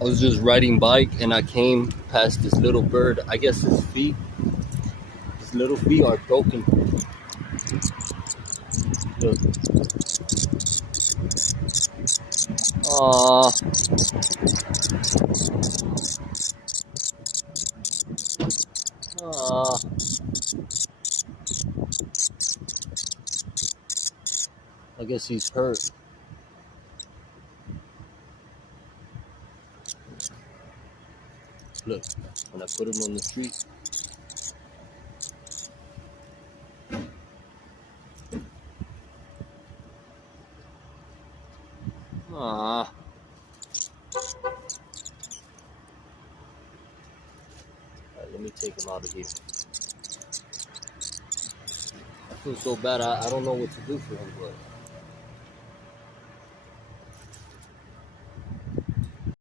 I was just riding bike and I came past this little bird. I guess his little feet are broken. Look. Aw. Aw. I guess he's hurt. Look, when I put him on the street. Aw. Alright, let me take him out of here. I feel so bad. I don't know what to do for him, but